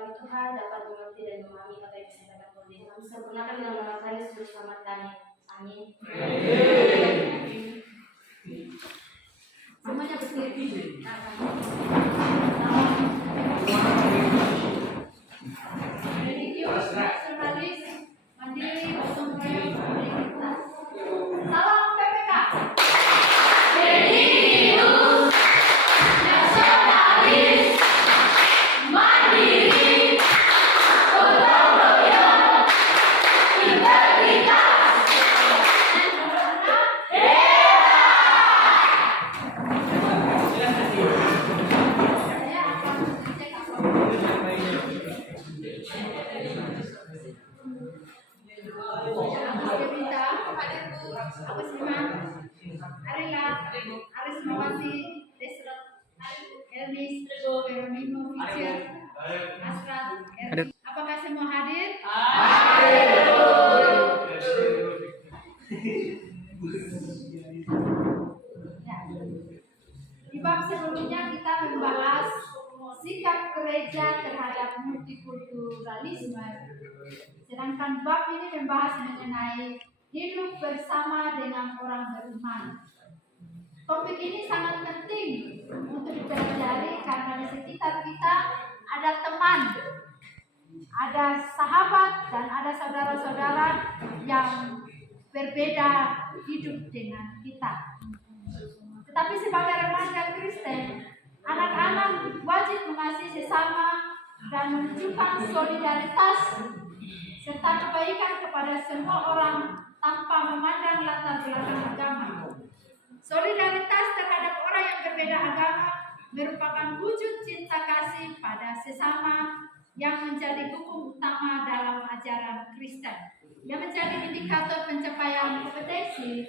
kami Tuhan dapat mengerti dan memahami apa yang disampaikan oleh kami. Sempurnakan dalam nama Kristus Juru Selamat kami. Amin. Semuanya berdiri. Religius, nasionalis, mandiri, gotong royong, integritas. Salam PPK. Religius, nasionalis, mandiri, gotong royong, integritas. Arismawati, Desret, Elmis, Rego, Veronimo, Ficer, Asrat, Erni. Apakah semua hadir? Ya. Di bab sebelumnya kita membahas sikap gereja terhadap multikulturalisme. Sedangkan bab ini membahas mengenai hidup bersama dengan orang beriman. Topik ini sangat penting untuk dipelajari karena di sekitar kita ada teman, ada sahabat, dan ada saudara-saudara yang berbeda hidup dengan kita. Tetapi sebagai remaja Kristen, anak-anak wajib mengasihi sesama dan menunjukkan solidaritas serta kebaikan kepada semua orang tanpa memandang latar belakang agama. Solidaritas terhadap orang yang berbeda agama merupakan wujud cinta kasih pada sesama yang menjadi hukum utama dalam ajaran Kristen. Yang menjadi indikator pencapaian kompetensi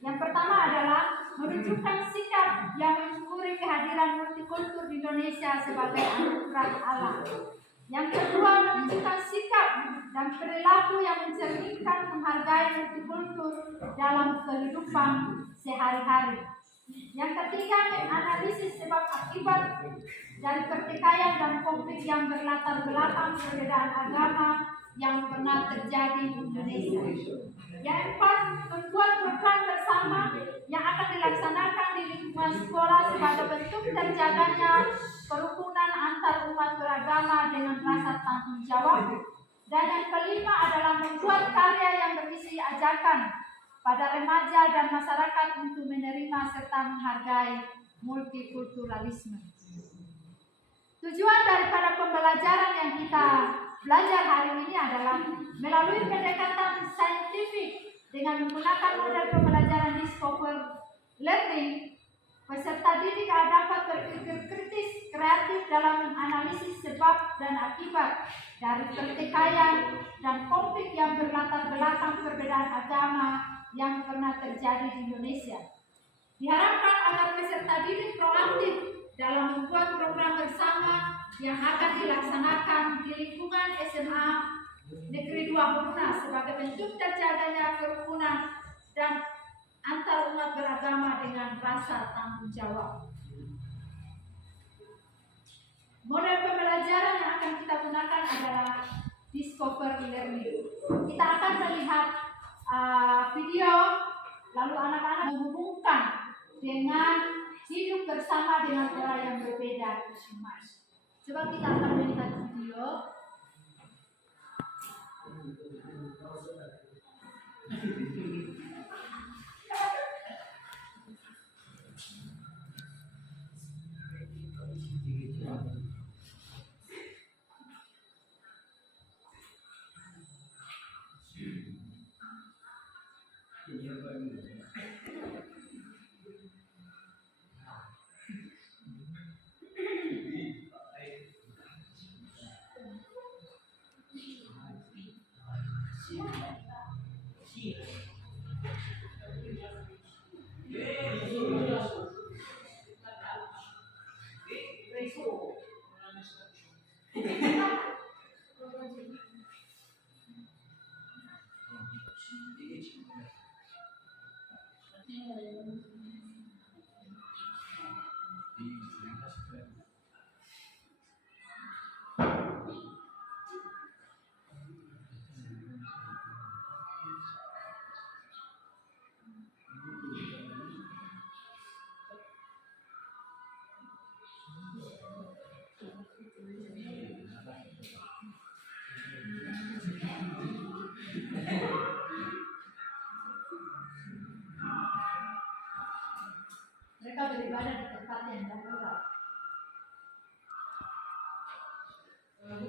yang pertama adalah menunjukkan sikap yang mensyukuri kehadiran multikultur di Indonesia sebagai anugerah Allah. Yang kedua, menunjukkan sikap dan perilaku yang mencerminkan menghargai multikultur dalam kehidupan sehari-hari. Yang ketiga, menganalisis sebab akibat dari pertikaian dan konflik yang berlatar belakang perbedaan agama yang pernah terjadi di Indonesia. Yang empat, membuat program bersama yang akan dilaksanakan di lingkungan sekolah sebagai bentuk terjaganya kerukunan antar umat beragama dengan rasa tanggung jawab. Dan yang kelima adalah membuat karya yang berisi ajakan pada remaja dan masyarakat untuk menerima serta menghargai multikulturalisme. Tujuan daripada pembelajaran yang kita belajar hari ini adalah melalui pendekatan saintifik dengan menggunakan model pembelajaran discover learning, peserta didik dapat berpikir kritis, kreatif dalam menganalisis sebab dan akibat dari pertikaian dan konflik yang berlatar belakang perbedaan agama yang pernah terjadi di Indonesia. Diharapkan agar peserta didik proaktif dalam membuat program bersama yang akan dilaksanakan di lingkungan SMA Negeri 2 Huruna sebagai bentuk terjaganya kerukunan dan antar umat beragama dengan rasa tanggung jawab. Model pembelajaran yang akan kita gunakan adalah discover learning. Kita akan melihat video, lalu anak-anak menghubungkan dengan hidup bersama dengan orang yang berbeda. Coba kita akan melihat video.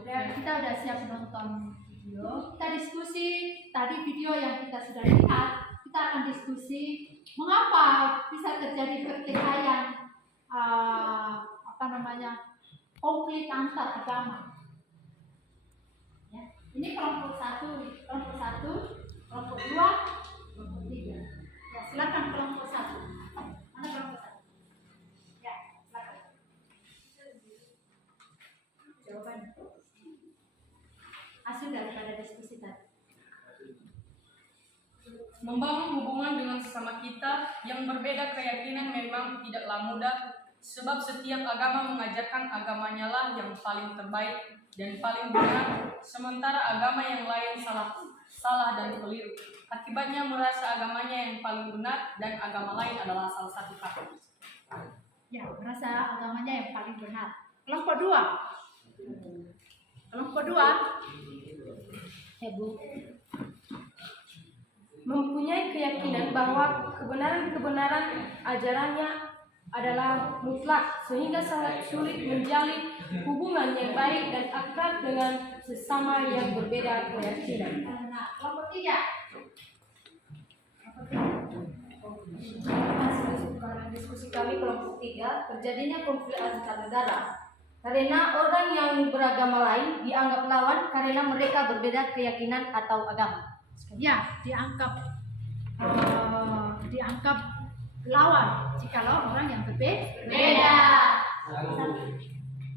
kita udah siap nonton video. Kita diskusi tadi video yang kita sudah lihat. Kita akan diskusi mengapa bisa terjadi pertikaian konflik antar agama. Ya. Ini kelompok satu, kelompok 2, kelompok 3. Ya, silakan kelompok 1. Mana kelompok 1? Ya, silakan. Jawaban hasil daripada diskusi tadi. Membangun hubungan dengan sesama kita yang berbeda keyakinan memang tidaklah mudah, sebab setiap agama mengajarkan agamanya lah yang paling terbaik dan paling benar, sementara agama yang lain salah dan keliru. Akibatnya merasa agamanya yang paling benar dan agama lain adalah salah satu kata. Ya, merasa agamanya yang paling benar. Kelompok 2. Kelompok 2. Ya, Bu. Mempunyai keyakinan bahwa kebenaran-kebenaran ajarannya adalah mutlak, sehingga sangat sulit menjalin hubungan yang baik dan akrab dengan sesama yang berbeda keyakinan. Nah, kelompok 3. Karena diskusi kami kelompok 3, terjadinya konflik antar negara karena orang yang beragama lain dianggap lawan karena mereka berbeda keyakinan atau agama. Ya, dianggap lawan jikalau orang yang berbeda.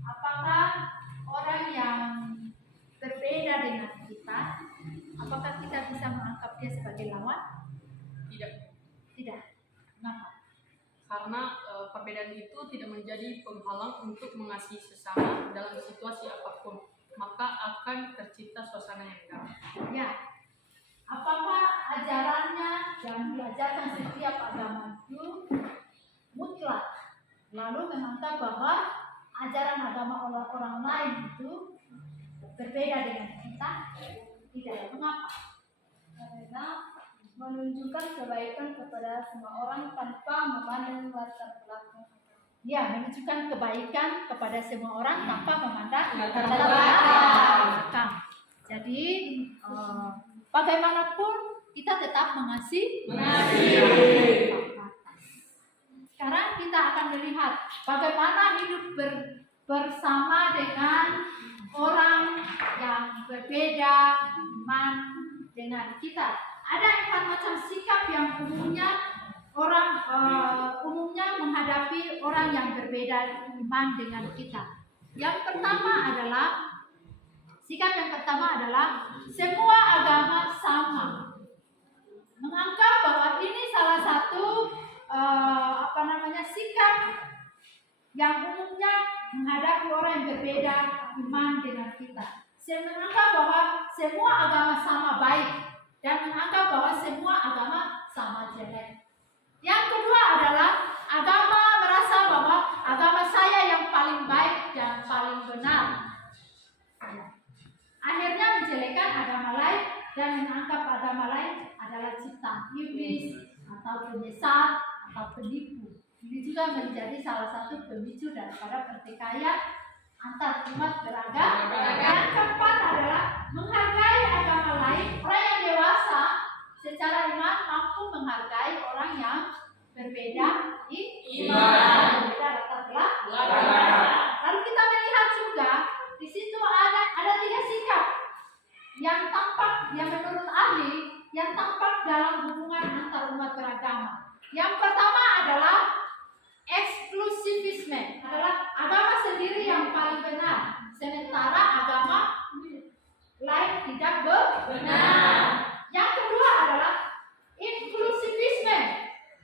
Apakah orang yang berbeda dengan kita, apakah kita bisa menganggap dia sebagai lawan? Tidak. Kenapa? Karena perbedaan itu tidak menjadi penghalang untuk mengasihi sesama dalam situasi apapun, maka akan tercipta suasana yang damai. Ya. Apakah ajarannya yang diajarkan setiap agama itu mutlak, lalu menganggap bahwa ajaran agama orang lain itu berbeda dengan kita? Tidak. Mengapa? Karena menunjukkan kebaikan kepada semua orang tanpa memandang latar belakang. Ya, menunjukkan kebaikan kepada semua orang tanpa memandang latar belakang. Jadi bagaimanapun kita tetap mengasihi. Sekarang kita akan melihat bagaimana hidup bersama dengan orang yang berbeda iman dengan kita. Ada 4 macam sikap yang umumnya menghadapi orang yang berbeda iman dengan kita. Sikap yang pertama adalah semua agama sama. Menganggap bahwa ini salah satu sikap yang umumnya menghadapi orang yang berbeda iman dengan kita. Saya menganggap bahwa semua agama sama baik dan menganggap bahwa semua agama sama jelek. Yang kedua adalah agama merasa bahwa agama saya yang paling baik dan paling benar. Akhirnya menjelekkan agama lain dan menganggap agama lain adalah ciptaan iblis atau penyesat atau penipu. Ini juga menjadi salah satu pemicu daripada pertikaian antar umat beragama. Yang keempat adalah menghargai agama lain. Orang yang dewasa secara iman mampu menghargai orang yang berbeda iman. Berbeda latar belakang. Lalu kita melihat juga di situ ada 3 sikap yang menurut ahli yang tampak dalam hubungan antar umat beragama. Yang pertama adalah eksklusivisme, adalah agama sendiri yang paling benar, sementara agama lain tidak benar. Yang kedua adalah inklusivisme,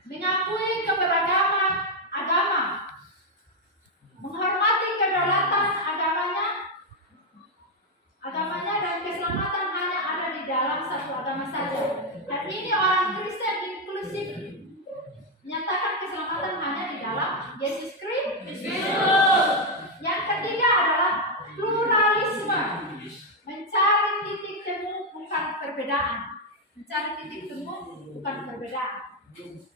mengakui keberagaman agama, menghormati kedaulatan agamanya dan keselamatan hanya ada di dalam satu agama saja. Dan ini orang Kristen inklusif, menyatakan keselamatan hanya di dalam Yesus Kristus. Yang ketiga adalah pluralisme, mencari titik temu bukan perbedaan.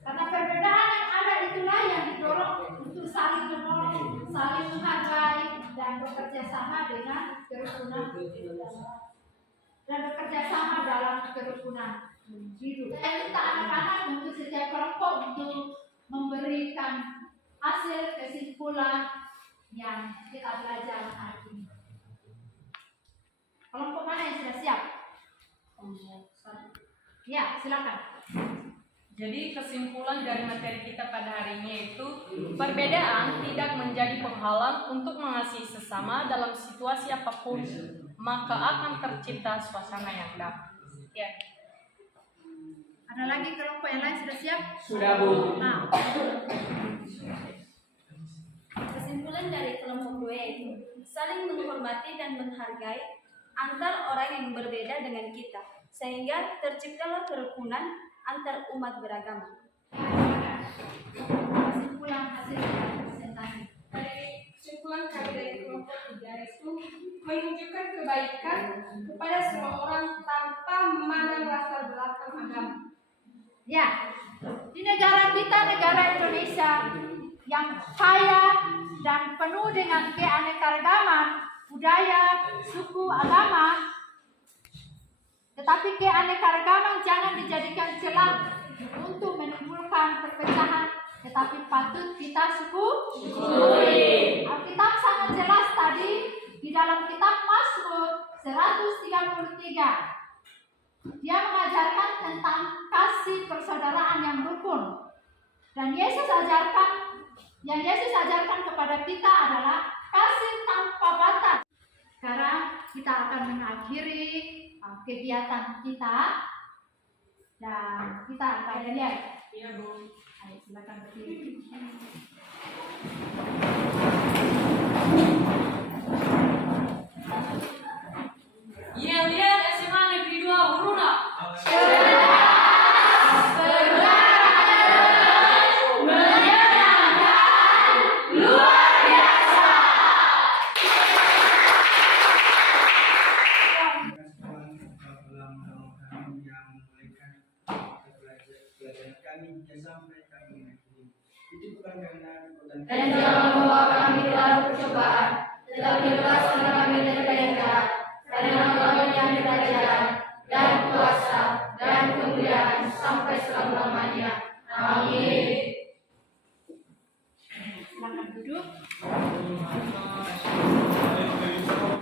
Karena perbedaan yang ada itulah yang didorong untuk saling menolong, saling menghargai, dan bekerja sama dengan dan bekerja sama dalam kerukunan hidup. Saya minta anak-anak untuk setiap kelompok untuk memberikan hasil kesimpulan yang kita belajar hari ini. Kelompok mana yang sudah siap? Ya, silakan. Jadi kesimpulan dari materi kita pada hari ini itu perbedaan tidak menjadi penghalang untuk mengasihi sesama dalam situasi apapun, maka akan tercipta suasana yang damai. Ya. Ada lagi kelompok yang lain sudah siap? Sudah, Bu. Nah, Kesimpulan dari kelompok gue itu saling menghormati dan menghargai antar orang yang berbeda dengan kita, sehingga terciptalah kerukunan antar umat beragama. kesimpulan hasil dari presentasi. Dari kesimpulan kami dari kelompok 3 itu menunjukkan kebaikan kepada semua orang tanpa memandang latar belakang agama. Ya, di negara kita, negara Indonesia yang kaya dan penuh dengan keanekaragaman budaya, suku, agama, tetapi keanekaragaman jangan dijadikan celah untuk menimbulkan perpecahan, tetapi patut kita syukuri. Alkitab sangat jelas tadi di dalam kitab Mazmur 133. Dia mengajarkan tentang kasih persaudaraan yang rukun. Dan Yesus ajarkan kepada kita adalah kasih tanpa batas. Sekarang kita akan mengakhiri kegiatan kita dan kita akan lihat. Iya, Bu. Ayo, silakan berdiri. Yel-yel SMA Negeri 2 Huruna. Itu bukan karena